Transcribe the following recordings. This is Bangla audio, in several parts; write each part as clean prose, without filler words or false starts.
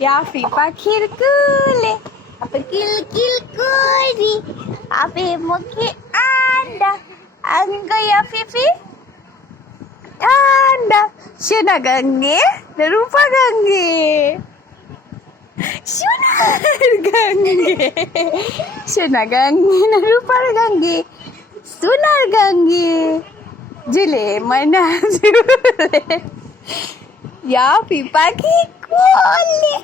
ইয়াফি পাখির কুলে আপে কিল কিল করি আপে মুখে আন্ডা আঙ্গ ইয়াফি ঠান্ডা সোনা গঙ্গে রূপা গঙ্গে সোনার গঙ্গে সোনা গঙ্গে না রূপার গঙ্গে সোনার গঙ্গে ঝুলে মনা ঝুলে ইয়াফি পাখি কোলে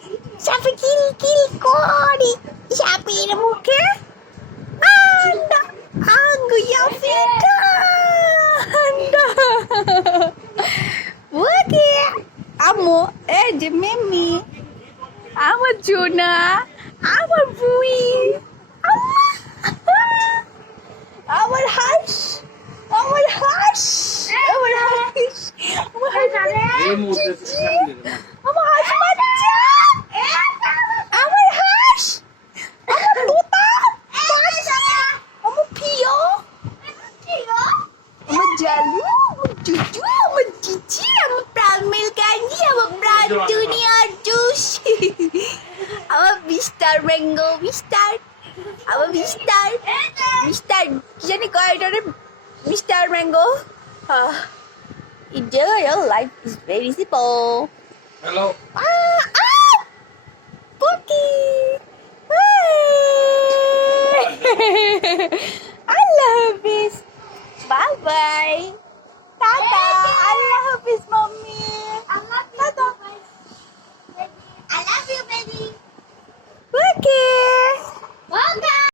সাপে কিল কিল করি সাপের মুখে আন্ডা আঙ্গ ইয়াফি ঠান্ডা ওকে আম্মু এই যে মেমি আমার জোনা আমার বুই আমার হাঁস আমার হাঁস আমার হাঁস আমার হাঁস আমার হাঁস বাচ্চা আমার হাঁস আমার তোতা আমার প্রিয় আমার জালু আমার জুজু আমার চিচি আমার প্রাণ মিল্কাঞ্জি আমার প্রাণ দুনিয়ার জুস আমার মিস্টার ম্যাঙ্গো মিস্টার আমার মিস্টার মিস্টার কি জানি কয় এটা mister mango your life is very simple. Hello. Cookie.